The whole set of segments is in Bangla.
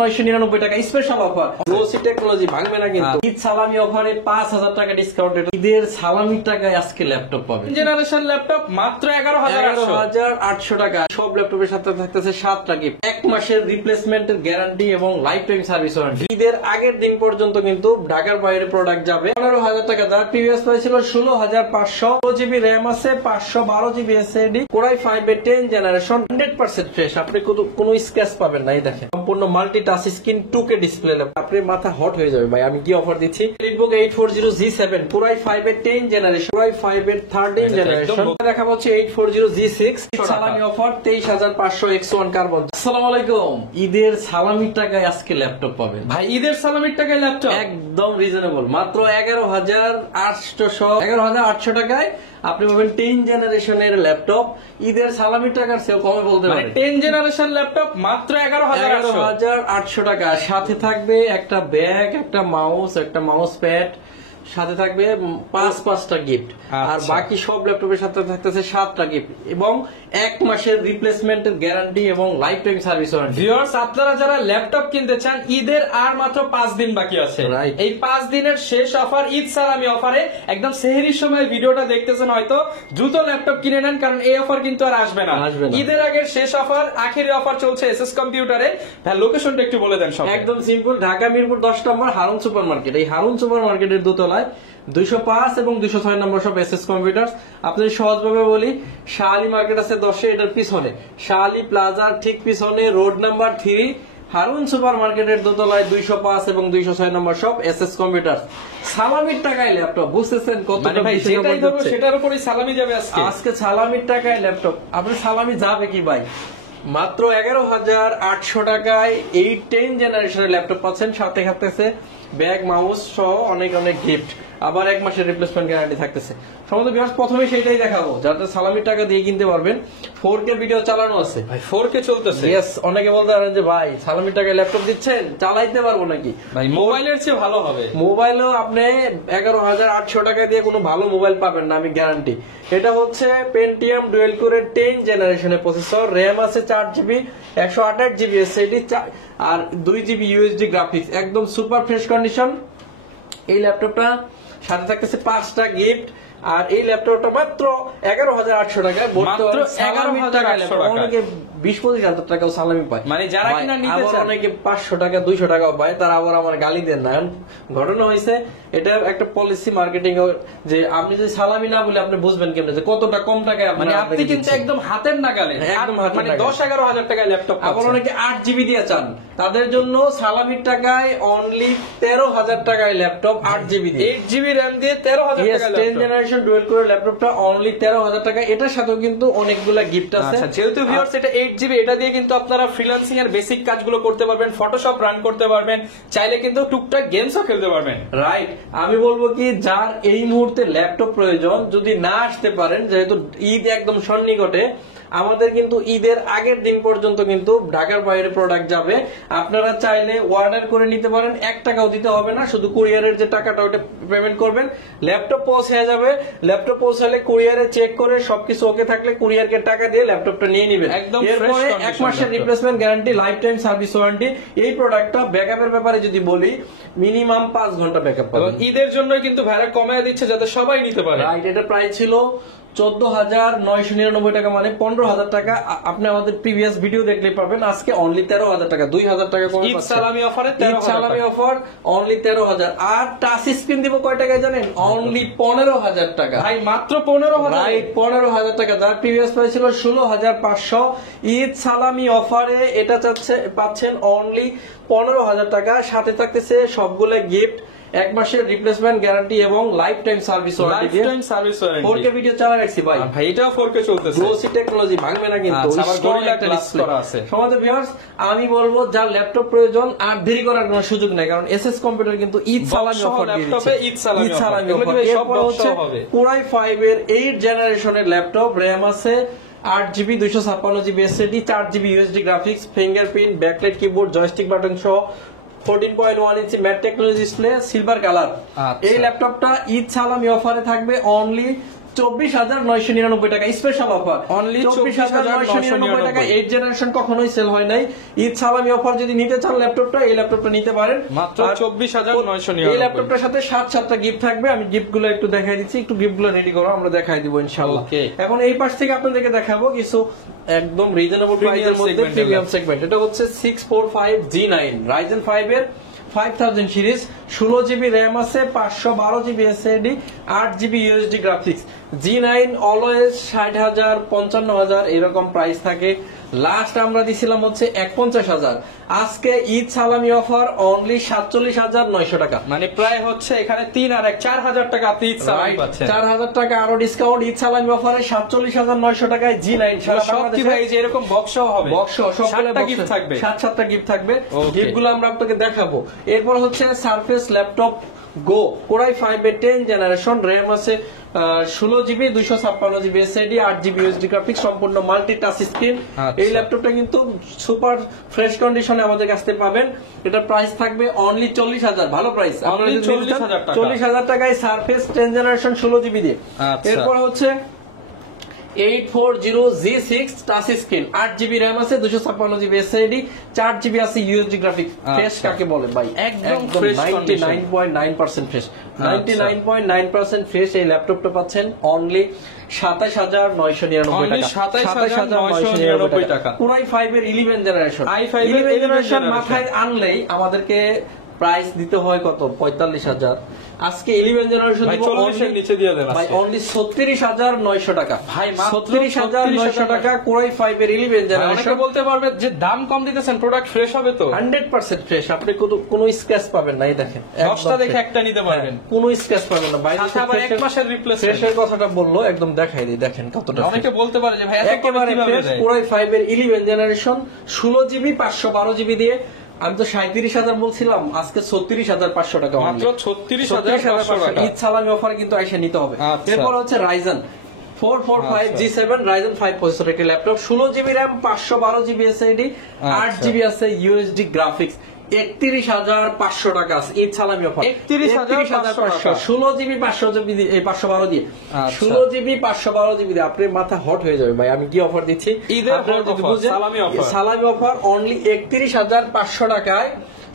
999 টাকা স্পেশাল অফার। গ্লোসি টেকনোলজি ভাঙবে না কিন্তু। ঈদ সালামি অফারে 5000 টাকা ডিসকাউন্ট। ঈদের সালামির টাকায় আজকে ল্যাপটপ পাবেন। জেনারেশন ল্যাপটপ মাত্র 11800 টাকা। সব ল্যাপটপের সাথে থাকতেছে 7টা গিফট, 1 মাসের রিপ্লেসমেন্টের গ্যারান্টি এবং লাইফ টাইম সার্ভিস ওয়ারেন্টি। ঈদের আগের দিন পর্যন্ত কিন্তু ঢাকার বাইরে প্রোডাক্ট যাবে 15000 টাকা। যার প্রিভিয়াস প্রাইস ছিল 16500। 4GB RAM আছে, 512GB SSD, Core i5 এর 10 জেনারেশন, 100% ফ্রেশ। আপনি কোনো স্ক্র্যাচ পাবেন না। এই দেখেন সম্পূর্ণ multi touch screen 2K display. আপনি মাথা হট হয়ে যাবে ভাই, আমি কি অফার দিচ্ছি। MacBook 840G7, Core i5 এর 10 জেনারেশন, Core i5 এর 13 জেনারেশন। দেখা হচ্ছে 840G6 সালামি অফার 23500 X1 কার্বন। আসসালামু আলাইকুম। ঈদের সালামির টাকায় আজকে ল্যাপটপ পাবেন ভাই। ঈদের সালামির টাকায় ল্যাপটপ একদম রিজনেবল, মাত্র 11800 টাকায় আপনি পাবেন 10 জেনারেশনের ল্যাপটপ। ঈদের সালামির টাকার সেল কমে বলতে পারেন। 10 জেনারেশন ল্যাপটপ মাত্র 11800 টাকা। সাথে থাকবে একটা ব্যাগ, একটা মাউস প্যাড, সাথে থাকবে 5টা গিফট। আর বাকি সব ল্যাপটপের সাথে থাকতেছে 7টা গিফট এবং 1 মাসের রিপ্লেসমেন্টের গ্যারান্টি এবং life time service warranty. Viewers, আপনারা যারা ল্যাপটপ কিনতে চান, ঈদের আর মাত্র 5 দিন বাকি আছে। এই 5 দিনের শেষ অফার ঈদ সালামি অফারে একদম সেহরির সময় ভিডিওটা দেখতেছেন, হয়তো দ্রুত ল্যাপটপ কিনে নেন, কারণ এই অফার কিন্তু আর আসবে না। ঈদের আগের শেষ অফার, আখেরি অফার চলছে এসএস কম্পিউটারে। ভাই লোকেশনটা একটু বলে দেন। সব একদম সিম্পল, ঢাকা মিরপুর 10 নম্বর হারুন সুপার মার্কেট। এই হারুন সুপার মার্কেটের দোতলায় 205 এবং 206 নম্বর সব এসএস কম্পিউটার। আপনাদের সহজভাবে বলি, শাহালি মার্কেট আছে 10-এ, এটার পিছনে শাহালি প্লাজার ঠিক পিছনে রোড নাম্বার 3 হারুন সুপার মার্কেটের দোতলায় 205 এবং 206 নম্বর সব এসএস কম্পিউটার। সালামির টাকায় ল্যাপটপ, বুঝতেছেন কতটা ভাই? যেটাই ধরবো সেটার উপরই সালামি যাবে আজকে সালামির টাকায় ল্যাপটপ। আপনার সালামি যাবে কি ভাই? মাত্র 11800 টাকায় এই 10 জেনারেশনের ল্যাপটপ পাচ্ছেন। সাথে থাকতেছে ব্যাগ, মাউস সহ অনেক গিফট, আবার 1 মাসের রিপ্লেসমেন্ট গ্যারান্টি থাকতেছে। সমস্ত বিভাগ প্রথমে সেটাই দেখাবো, যাতে সালামির টাকা দিয়ে কিনতে পারবেন। 4K ভিডিও চালানো আছে ভাই, 4K চলতেছে। ইয়েস, অনেকে বলতে পারেন যে ভাই সালামির টাকায় ল্যাপটপ দিচ্ছেন, চালাইতে পারবো নাকি? ভাই মোবাইলের চেয়ে ভালো হবে। মোবাইলও আপনি 11800 টাকা দিয়ে কোনো ভালো মোবাইল পাবেন না, আমি গ্যারান্টি। এটা হচ্ছে পেন্টিয়াম ডুয়েল কোরের 10 জেনারেশনের প্রসেসর, র্যাম আছে 4GB, 128GB SSD আর 2GB USD গ্রাফিক্স, একদম সুপার ফ্রেশ কন্ডিশন। এই ল্যাপটপটা সাথে থাকতেছে 5টা গিফট। আর এই ল্যাপটপটা মাত্র 11800 টাকায়, মাত্র 11000 টাকা। অনেকে 20-25,000 টাকাও সালামি পায়। মানে যারা কিনা নিতে চান, অনেকে 500 টাকা 200 টাকাও পায়, তারা আবার আমার গালি দেন না। ঘটনা হয়েছে, এটা একটা পলিসি মার্কেটিং, যে আপনি যদি সালামি না বলে আপনি বুঝবেন কেমনে যে কতটা কম টাকায় আপনি কিন্তু একদম হাতের নাগালে, একদম মানে 10-11 টাকায় ল্যাপটপ। আবার অনেকে 8GB দিয়ে চান, তাদের জন্য সালামির টাকায় অনলি 13000 টাকায় ল্যাপটপ, 8GB দিয়ে, 8GB RAM দিয়ে 13000 টাকা। 10 জেনারেশন ডুয়েল কোর ল্যাপটপটা অনলি 13000 টাকা। এটার সাথেও কিন্তু অনেকগুলা গিফট আছে। যেহেতু ভিউয়ার্স এটা 8GB, এটা দিয়ে কিন্তু আপনারা ফ্রিল্যান্সিং এর বেসিক কাজগুলো করতে পারবেন, ফটোশপ রান করতে পারবেন, চাইলে কিন্তু টুকটাক গেমসও খেলতে পারবেন। রাইট, আমি বলবো কি, যার এই মুহূর্তে ল্যাপটপ প্রয়োজন, যদি না আসতে পারেন, যেহেতু ঈদ একদম সন্নিকটে, আমাদের কিন্তু ঈদের আগের দিন পর্যন্ত কিন্তু ঢাকার বাইরে প্রোডাক্ট যাবে। আপনারা চাইলে অর্ডার করে নিতে পারেন, 1 টাকাও দিতে হবে না, শুধু কুরিয়ারের যে টাকাটা ওটা পেমেন্ট করবেন, ল্যাপটপ পৌঁছে যাবে। ল্যাপটপ পৌঁছালে কুরিয়ারে চেক করে সবকিছু ওকে থাকলে কুরিয়ারকে টাকা দিয়ে ল্যাপটপটা নিয়ে নেবেন। একদম এরপরে 1 মাসের replacement guarantee, life time service warranty. এই প্রোডাক্টটা ব্যাকআপের ব্যাপারে যদি বলি, মিনিমাম 5 ঘন্টা ব্যাকআপ পাবেন। ঈদের জন্যই কিন্তু ভাড়া কমায় দিচ্ছে, যাতে সবাই নিতে পারে। রাইট, এটা প্রাইস ছিল 14999 টাকা, মানে 15000 টাকা। আপনি আমাদের প্রিভিয়াস ভিডিও দেখলে পাবেন। আজকে অনলি 13000 টাকা, 2000 টাকা কমে ঈদ সালামি অফারে, ঈদ সালামি অফার অনলি 13000। আর টাচ স্ক্রিন দিব কয় টাকায় জানেন? অনলি 15000 টাকা। ভাই মাত্র 15000। রাইট, 15000 টাকা। যার প্রিভিয়াস প্রাইস ছিল 16500। ঈদ সালামি অফারে এটা পাচ্ছেন অনলি 15000 টাকা। সাথে থাকতেছে সবগুলো গিফট, 1 মাসের রিপ্লেসমেন্ট গ্যারান্টি এবং life time service warranty. 4K video চালা রাখছি ভাই। ভাই এটাও 4K চলতেছে। গ্লোসি টেকনোলজি ভাঙবে না কিন্তু। আবার গরিলা একটা ডিসপ্লে করা আছে। সমাজের ভিউয়ার্স, আমি বলবো যার ল্যাপটপ প্রয়োজন আর দেরি করার কোনো সুযোগ নাই, কারণ এসএস কম্পিউটার কিন্তু ঈদ সালামি অফার দিয়ে দিচ্ছে। ঈদ সালামি অফার। এরপর হচ্ছে Core i5 এর 8 জেনারেশনের ল্যাপটপ, RAM আছে 8GB, 256GB SSD, 4GB USD graphics, fingerprint, backlight keyboard, joystick button সহ 14.1 ইঞ্চি mat technology display, silver colour. এই ল্যাপটপটা ঈদ সালামি অফারে থাকবে অনলি 24,999 টাকা স্পেশাল অফার, Only 24,999 টাকা। 8 জেনারেশন কখনোই সেল হয় নাই। ঈদ সালামি অফার যদি নিতে চান ল্যাপটপটা, এই ল্যাপটপটা নিতে পারেন মাত্র আর 24,999। এই ল্যাপটপটার সাথে 7টা গিফট থাকবে। আমি গিফটগুলো একটু দেখাই দিচ্ছি, একটু গিফটগুলো রেডি করো, আমরা দেখাই দিব ইনশাআল্লাহ। Okay. এখন এই পাশ থেকে আপনাদেরকে দেখাবো কিছু একদম রিজনেবল প্রাইসের মধ্যে segment প্রিমিয়াম সেগমেন্ট। এটা হচ্ছে 645 G9 Ryzen 5 এর 5000 সিরিজ, 16 জিবি র্যাম আছে, 512 GB SSD, 8 GB USD graphics. G9 always 60,000 55,000 এরকম প্রাইস থাকে। লাস্ট আমরা দিছিলাম হচ্ছে 51,000। আজকে ঈদ সালামি অফার অনলি 47,900 টাকা। মানে প্রায় হচ্ছে এখানে 3 আর 1 4,000 টাকা আপনি ঈদ সালামি পাচ্ছেন। 4,000 টাকা আরো ডিসকাউন্ট ঈদ সালামি অফারে 47,900 টাকায় G9 সারা সব কি ভাই এই যে এরকম বক্সও হবে? বক্স সবগুলো 7টা গিফট থাকবে, 7টা গিফট থাকবে। Okay. গিফটগুলো আমরা আপনাকে দেখাবো। এরপর হচ্ছে সারফেস ল্যাপটপ গো কোরাই 5 এর 10 জেনারেশন, র‍্যাম আছে 16 GB 256 GB SSD, 8 GB USD graphics, সম্পূর্ণ মাল্টি টাচ স্ক্রিন। আচ্ছা। এই ল্যাপটপটা কিন্তু সুপার ফ্রেশ কন্ডিশনে আমাদের কাছ থেকে পাবেন। এটা প্রাইস থাকবে অনলি 40,000, ভালো প্রাইস। আপনারা Only যদি নিতে চান, 40,000 টাকা। 40,000 টাকায় সারফেস 10 জেনারেশন 16 জিবি দিয়ে। আচ্ছা। এরপর হচ্ছে 840 G6 touch screen, 8 GB RAM আছে, 256 জিবি এসএসডি, 4 জিবি আছে ইউএসডি গ্রাফিক্স। ফ্রেশ কাকে বলে ভাই? একদম fresh 99.9% ফ্রেশ, 99.9% ফ্রেশ। এই ল্যাপটপটা পাচ্ছেন অনলি 27,999 টাকা। 27,999 টাকা। পুরাই 5 এর 11 জেনারেশন। i5 এর 11 জেনারেশন generation মাথায় আনলেই আমাদেরকে প্রাইস দিতে হয় কত? 45,000। আজকে 11 জেনারেশন ভাই দিব 40 এর নিচে দিয়ে দেন ভাই আজকে। অনলি 36,900 টাকা। ভাই মাত্র 36,900 টাকা কোরাই 5 এর 11 অনেকে জেনারেশন। বলতে পারবে যে দাম কম দিতেছেন, প্রোডাক্ট ফ্রেশ হবে তো? 100% ফ্রেশ। আপনি কোনো স্ক্র্যাচ পাবেন না, এই দেখেন 10টা দেখে একটা নিতে পারবেন, কোনো স্ক্র্যাচ পাবেন না। বাইরে সাথে আবার 1 মাসের রিপ্লেসমেন্ট। ফ্রেশের কথাটা বললো, একদম দেখাই দিই, দেখেন কতটা অনেকে বলতে পারে যে ভাই এত কমে একেবারে কিভাবে ফ্রেশ। দেয়? কোরাই 5 এর 11 জেনারেশন, 16 জিবি 512 জিবি দিয়ে। আমি তো 37,000 বলছিলাম, আজকে 36,500 টাকা মাত্র 36,500 টাকা। ঈদ সালামি অফারে কিন্তু আইসা নিতে হবে। আচ্ছা। এরপর হচ্ছে Ryzen 445 আচ্ছা। G7 Ryzen 5 প্রসেসর একটি laptop, 16 GB RAM, 512 GB SSD, 8 আচ্ছা। জিবি আছে ইউএসডি গ্রাফিক্স। 31,500 টাকা আছে ঈদ সালামি অফার। 31,500 16 জিবি 500 জিবি 512 দিয়ে, আচ্ছা। 16 জিবি 512 জিবি দিয়ে আপনার মাথা হট হয়ে যাবে ভাই। আমি কি অফার দিচ্ছি? ঈদের আপনারা hot যদি offer, বুঝেন, সালামি offer। সালামি অফার অনলি 31,500 টাকায়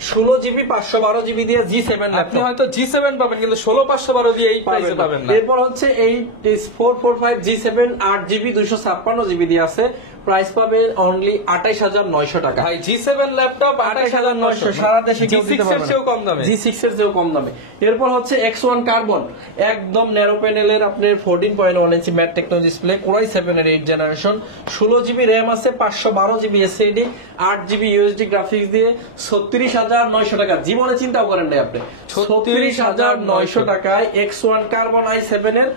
16 জিবি 512 জিবি দিয়ে G7 আপনি ল্যাপটপ হয়তো G7 পাবেন কিন্তু 16,512 দিয়ে এই প্রাইসে পাবেন না। এরপর হচ্ছে এই 445 G7 8 জিবি 256 জিবি দিয়ে আছে, প্রাইস পাবে অনলি 28,900 টাকা। ভাই G7 ল্যাপটপ 28,900, সারা দেশে কেউ G6 দিতে পারবে এর না। চেয়েও কম দামে। G6 এর চেয়েও কম দামে। এরপর হচ্ছে X1 কার্বন, একদম ন্যারো প্যানেলের আপনার 14.1 ইঞ্চি ম্যাট টেকনোলজি ডিসপ্লে, কোরাই 7 এর 8 জেনারেশন, 16 জিবি র্যাম আছে, 512 GB SSD, 8 GB USD graphics দিয়ে 36,900 টাকা। জীবনে চিন্তাও করেন নাই আপনি। 36,900 টাকায় X1 কার্বন i7 এর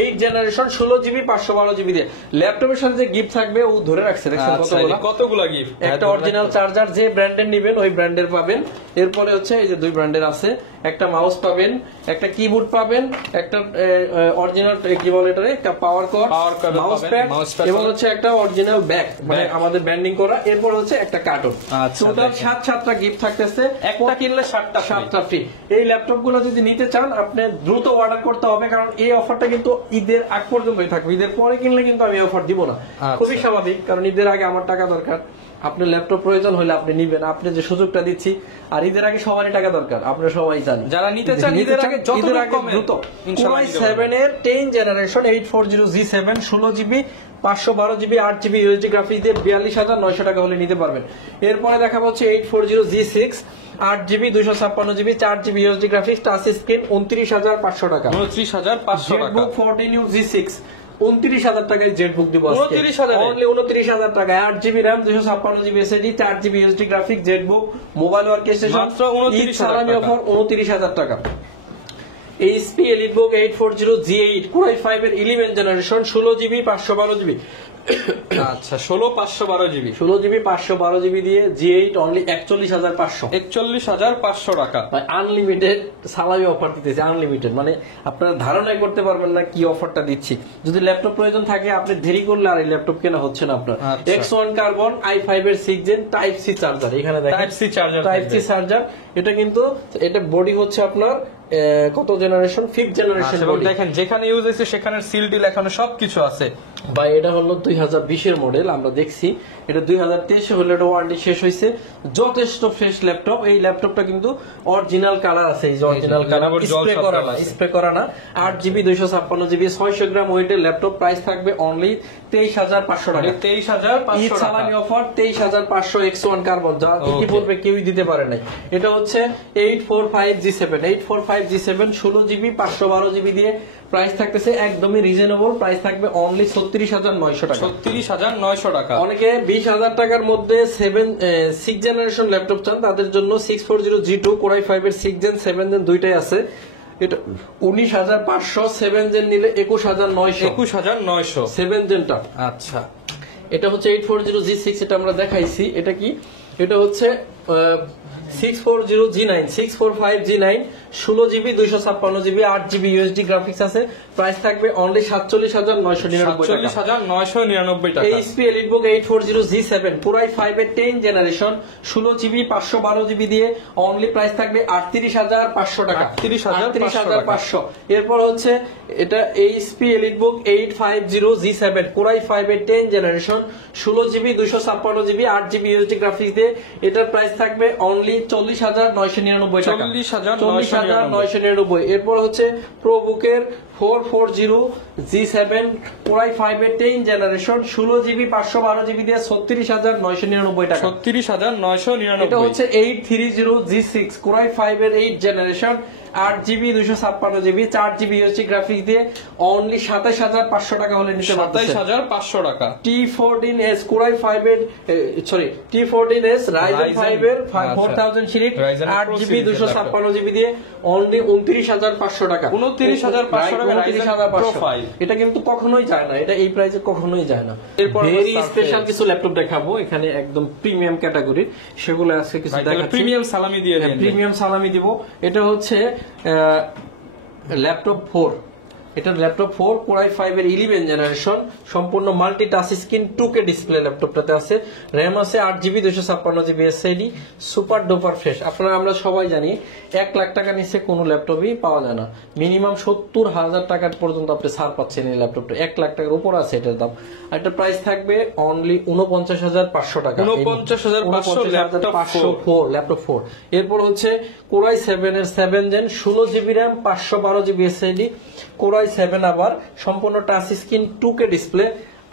8 জেনারেশন, 16 জিবি 512 জিবি দিয়ে। ল্যাপটপের সাথে যে গিফট থাকবে ও ধরে রাখছে, দেখছেন আচ্ছা, কতগুলো? কতগুলা গিফট। একটা অরিজিনাল চার্জার, যে ব্র্যান্ডের নিবেন ওই ব্র্যান্ডের পাবেন। এরপরে হচ্ছে এই যে 2 ব্র্যান্ডের আছে, একটা মাউস পাবেন, একটা কিবোর্ড পাবেন, একটা অরিজিনাল কি বলে এটারে, একটা power cord, Power cord mouse পাবেন, প্যাড mouse pad এবং পাবেন। হচ্ছে একটা অরিজিনাল ব্যাগ, মানে Bag। আমাদের ব্র্যান্ডিং করা। এরপর হচ্ছে একটা কার্টুন। আচ্ছা, টোটাল দেখেন। 7টা গিফট থাকতেছে। একটা কিনলে 7টা free। 7টা ফ্রি। এই ল্যাপটপ গুলো যদি নিতে চান আপনি দ্রুত অর্ডার করতে হবে, কারণ এই অফারটা কিন্তু ঈদের আগ পর্যন্তই থাকবে। ঈদের পরে কিনলে কিন্তু আমি অফার দিব না। আচ্ছা। খুবই স্বাভাবিক, কারণ ঈদের আগে আমার টাকা দরকার। আপনার ল্যাপটপ প্রয়োজন হলে আপনি নিবেন, আপনি যে সুযোগটা দিচ্ছি। আর ঈদের আগে সবারই টাকা দরকার, আপনারা সবাই জানেন। যারা নিতে চান ঈদের আগে যত কমে দ্রুত ইনশাআল্লাহ কোরাই নিতে 7 এর 10 generation 840 G7 16 GB 512 GB 8 GB USD graphics দিয়ে 42,900 টাকা হলে নিতে পারবেন। এরপরে দেখা হচ্ছে 840 G6 8 GB 256 GB 4 GB USD graphics, touch screen, 29,500 টাকা। 29,500 টাকা। জেটবুক 14U G6 29,000 টাকায় জেটবুক দিব আজকে। 29,000 অনলি 29,000 টাকায় 8 GB RAM 256 GB SSD 4 GB USD graphics, Jetbook, mobile work station, মাত্র 29,000 সালামি টাকা। অফার 29,000 টাকা। HP EliteBook 840 G8 কোরাই 5 এর 11 জেনারেশন 16 জিবি 512 জিবি আচ্ছা 16,512 জিবি 16 জিবি 512 জিবি দিয়ে G8 অনলি 41,500। 41,500 টাকা। আনলিমিটেড সালামি অফার দিতেছে, আনলিমিটেড, মানে আপনারা ধারণাই করতে পারবেন না কি অফারটা দিচ্ছি। যদি ল্যাপটপ প্রয়োজন থাকে আপনি দেরি করলে আর এই ল্যাপটপ কেনা হচ্ছে না আপনার। আচ্ছা। X1 কার্বন i5 এর 6 জেন টাইপ সি চার্জার, এখানে দেখেন Type C charger type C charger. এটা কিন্তু এটা বডি হচ্ছে আপনার কত জেনারেশন, 5th জেনারেশন। এবং দেখেন যেখানে ইউজ হয়েছে সেখানে সিল টিল এখানে সবকিছু আছে ভাই। এটা হলো 2020-এর মডেল, আমরা দেখছি এটা 2023 হলে এটা ওয়ারেন্টি শেষ হয়েছে। যথেষ্ট ফ্রেশ ল্যাপটপ। এই ল্যাপটপটা কিন্তু অরিজিনাল কালার আছে, এই যে অরিজিনাল কালার, স্প্রে করা না। 8GB 256GB 600 গ্রাম ওয়েটের ল্যাপটপ। প্রাইস থাকবে অনলি 23,500 টাকা। 23,500 ঈদ সালামি অফার 23,500 X1 কার্বন, যা কি বলবে কেউই দিতে পারে নাই। এটা হচ্ছে 845G7 845G7 16GB 512GB দিয়ে প্রাইস থাকতেছে একদমই রিজনেবল। প্রাইস থাকবে অনলি 36,900 টাকা। 36,900 টাকা। অনেকে 20,000 টাকার মধ্যে 6 জেনারেশন ল্যাপটপ চান, তাদের জন্য 640G2 Core i5 এর 6 Gen 7 Gen দুইটাই আছে। এটা 19,500, 7 Gen নিলে 21,900 7 Genটা। আচ্ছা, এটা হচ্ছে 840G6, এটা আমরা দেখাইছি। এটা কি? এটা হচ্ছে 640G9 645G9 16GB 256GB 8GB USD graphics আছে। প্রাইস থাকবে অনলি 47,999 টাকা। HP EliteBook 840G7 Core i5 এর 10 জেনারেশন 16GB 512GB দিয়ে অনলি প্রাইস থাকবে 38,500 টাকা। 38,500। এরপর হচ্ছে এটা HP EliteBook 850G7 Core i5 এর 10 generation 16GB 256GB 8GB USD graphics দিয়ে এটার প্রাইস থাকবে অনলি 40,999 টাকা। 40,999। এরপর হচ্ছে প্রোবুকের 440G7 Core i5 এর 10 জেনারেশন 16GB 512GB দিয়ে 36,999 টাকা। 36,999। এটা হচ্ছে 830G6 Core i5 এর 8 generation 8GB 256GB 4GB USD graphics দিয়ে অনলি 27,500 টাকা হলে নিতে পারতেছেন। 27,500 টাকা। T14S Core i5 এর T14S Ryzen 5 এর 4000 সিরিজ 8GB 256GB দিয়ে অনলি 29,500 টাকা। 29,500 টাকা প্রোফাইল। এটা কিন্তু কখনোই যায় না, এটা এই প্রাইসে কখনোই যায় না। এরপর ভেরি স্পেশাল কিছু ল্যাপটপ দেখাবো, এখানে একদম প্রিমিয়াম ক্যাটাগরি, সেগুলো আজকে কিছু দেখাচ্ছি। প্রিমিয়াম সালামি দিয়ে দেন, প্রিমিয়াম সালামি দিব। এটা হচ্ছে ল্যাপটপ 4, এটা ল্যাপটপ 4 Core i5 এর 11 জেনারেশন সম্পূর্ণ multi touch screen 2K display ল্যাপটপটাতে আছে। র‍্যাম আছে 8GB 256GB SSD, super duper fresh. আপনারা আমরা সবাই জানি 1 লাখ টাকা নিচে কোনো ল্যাপটপই পাওয়া যায় না। মিনিমাম 70,000 টাকা পর্যন্ত আপনি ছাড় পাচ্ছেন এই ল্যাপটপটা। 1 লাখ টাকার উপর আছে এটার দাম। আর এটার প্রাইস থাকবে অনলি 49,500 টাকা। 49,500 ল্যাপটপ 4। এরপর হচ্ছে Core i7 এর 7 Gen 16GB RAM 512GB SSD Core i7 আবার সম্পূর্ণ টাচ স্ক্রিন 2K ডিসপ্লে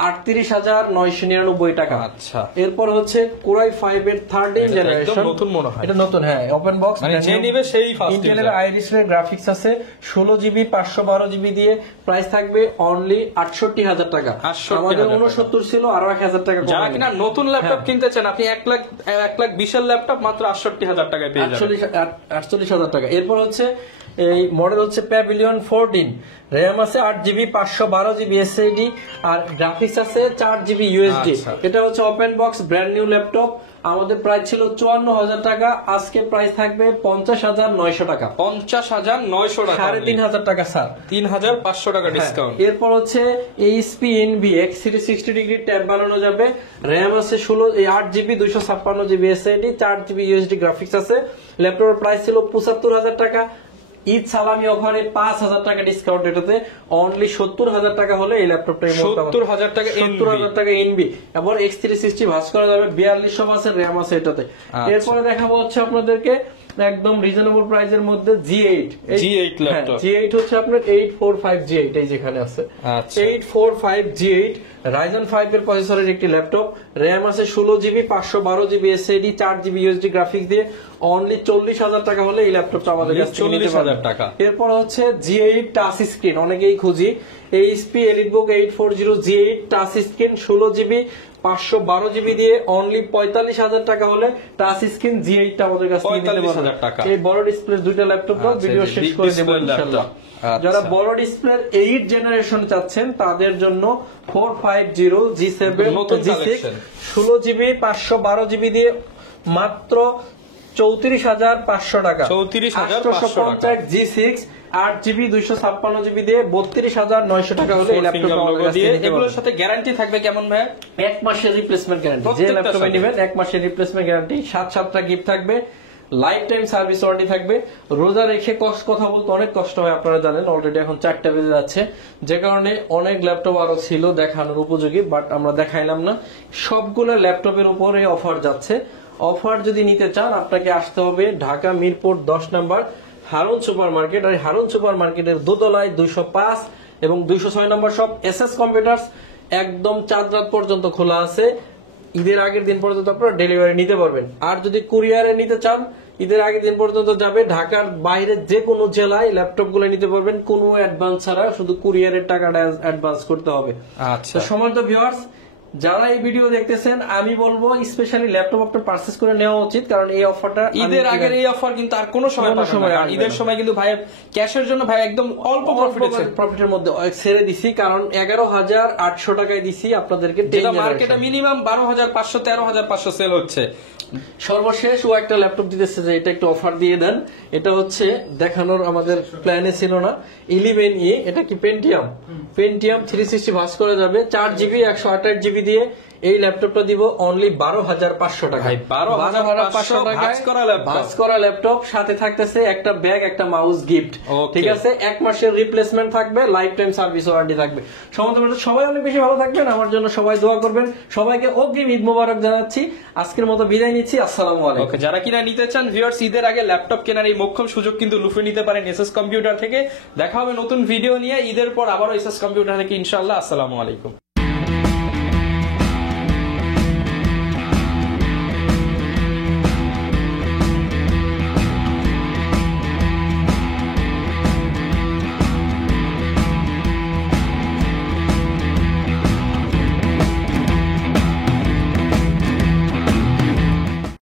38,999 টাকা। আচ্ছা, এরপর হচ্ছে Core i5 এর 13 জেনারেশন, নতুন মনে হয়। এটা নতুন, হ্যাঁ, ওপেন বক্স, মানে যে নিবে সেই ফার্স্ট ইন্টেলের আইরিস এর গ্রাফিক্স আছে 16GB 512GB দিয়ে প্রাইস থাকবে অনলি 68,000 টাকা। আমাদের 69 ছিল, আরো 1,000 টাকা কম। যারা কিনা নতুন ল্যাপটপ কিনতে চান আপনি 1,20,000 এর ল্যাপটপ মাত্র 68,000 টাকায় পেয়ে যাবেন। 48,000 টাকা। এরপর হচ্ছে এই মডেল হচ্ছে প্যাভিলিয়ন 14, র‍্যাম আছে 8GB 512GB SSD আর গ্রাফিক্স আছে 4GB USD। এটা হচ্ছে open box brand new laptop. আমাদের প্রাইস ছিল 54,000 টাকা, আজকে প্রাইস থাকবে 50,900 টাকা। 50,900 টাকা, 3,500 টাকা স্যার, 3,500 টাকা ডিসকাউন্ট। এরপর হচ্ছে HP Envy X Series 60 degree tab বানানো যাবে। র‍্যাম আছে 8GB 256GB SSD 4GB USD graphics আছে। ল্যাপটপের প্রাইস ছিল 75,000 টাকা। ঈদ সালামি অফারে 5,000 টাকা ডিসকাউন্ট, এটাতে অনলি 70,000 টাকা হলে এই ল্যাপটপটা 70,000 টাকা, 70,000 টাকা এনবি। এবার X360 ভাঁজ করা যাবে, 4200 আছে র‍্যাম আছে এটাতে। এরপরে দেখাবো হচ্ছে আপনাদেরকে একদম রিজনেবল প্রাইসের মধ্যে G8 ল্যাপটপ। G8 হচ্ছে আপনার 845G8, এই যেখানে আছে 845G8 Ryzen 5 এর প্রসেসরের একটি ল্যাপটপ। র‍্যাম আছে 16GB 512GB SSD 4GB USD graphics দিয়ে অনলি 40,000 টাকা হলে এই ল্যাপটপটা আমাদের কাছে 40,000 টাকা। এরপর হচ্ছে G8 টাচ স্ক্রিন, অনেকেই খুঁজি। HP EliteBook 840G8 touch screen 16GB 512GB দিয়ে অনলি 45,000 টাকা হলে টাচ স্ক্রিন G8 টা আমাদের কাছে নিতে পারবেন। এই বড় ডিসপ্লে দুইটা ল্যাপটপ ভিডিও শেষ করে দেব ইনশাআল্লাহ। যারা বড় ডিসপ্লের 8 জেনারেশন চাচ্ছেন তাদের জন্য 450G7 G6 16GB 512GB দিয়ে মাত্র 34,500 টাকা। 34,500 G6 8GB 256GB দিয়ে 32,900 টাকা হলে এই ল্যাপটপ আমাদের কাছে। এগুলোর সাথে গ্যারান্টি থাকবে কেমন ভাই? 1 মাসের রিপ্লেসমেন্ট গ্যারান্টি, যে ল্যাপটপে নেবেন 1 মাসের রিপ্লেসমেন্ট গ্যারান্টি, 7টা গিফট থাকবে। লাইফ টাইম সার্ভিস ওয়ারেন্টি থাকবে। রোজা রেখে কথা বলতে অনেক কষ্ট হয়, আপনারা জানেন। অলরেডি এখন 4টা বেজে যাচ্ছে, যে কারণে অনেক ল্যাপটপ আরো ছিল দেখানোর উপযোগী, বাট আমরা দেখাইলাম না। সবগুলো ল্যাপটপের উপরে অফার যাচ্ছে। অফার যদি নিতে চান আপনাকে আসতে হবে ঢাকা মিরপুর 10 নম্বর হারুন সুপার মার্কেট। আর হারুন সুপার মার্কেটের দোতলায় 205 এবং 206 নম্বর সব এসএস কম্পিউটার্স একদম চাঁদ রাত পর্যন্ত খোলা আছে। ঈদের আগের দিন পর্যন্ত আপনারা ডেলিভারি নিতে পারবেন। আর যদি কুরিয়ারে নিতে চান ঈদের আগের দিন পর্যন্ত যাবে। ঢাকার বাইরে যে কোনো জেলায় ল্যাপটপ গুলো নিতে পারবেন কোনো অ্যাডভান্স ছাড়া, শুধু কুরিয়ারের টাকাটা অ্যাডভান্স করতে হবে। আচ্ছা, তো সম্মানিত ভিউয়ার্স, যারা এই ভিডিও দেখতেছেন আমি বলবো স্পেশালি ল্যাপটপ আপনার পারচেজ করে নেওয়া উচিত, কারণ এই অফারটা ঈদের আগের এই অফার কিন্তু আর কোনো সময় পাবেন না। কারণ ঈদের সময় কিন্তু ভাই ক্যাশের জন্য ভাই একদম অল্প প্রফিটের মধ্যে ছেড়ে দিছি, কারণ 11,800 টাকায় দিছি আপনাদেরকে। যেটা মার্কেটে মিনিমাম 12,500 13,500 সেল হচ্ছে। সর্বশেষ ও একটা ল্যাপটপ দিতেছে যে এটা একটু অফার দিয়ে দেন। এটা হচ্ছে দেখানোর আমাদের প্ল্যানে ছিল না। 11E, এটা কি পেন্টিয়াম 360 ভাস করা যাবে, 4GB 128GB দিয়ে এই ল্যাপটপটা দিব অনলি 12,500 টাকায়। 12,500 টাকায় ভাস করা ল্যাপটপ, সাথে থাকতেছে একটা ব্যাগ, একটা মাউস গিফট। ঠিক আছে, 1 মাসের রিপ্লেসমেন্ট থাকবে, লাইফ টাইম সার্ভিস ওয়ারেন্টি থাকবে। সবাই অনেক বেশি ভালো থাকবেন, আমার জন্য সবাই দোয়া করবেন। সবাইকে অগ্রিম ঈদ মোবারক জানাচ্ছি। আজকের মতো বিদায় নিচ্ছি, আসসালামু আলাইকুম। যারা কিনা নিতে চান ভিউয়ার্স, ঈদের আগে ল্যাপটপ কেনার এই মোক্ষম সুযোগ কিন্তু লুফে নিতে পারেন এসএস কম্পিউটার থেকে। দেখা হবে নতুন ভিডিও নিয়ে ঈদের পর আবারও এসএস কম্পিউটার থেকে ইনশাআল্লাহ। আসসালামু আলাইকুম।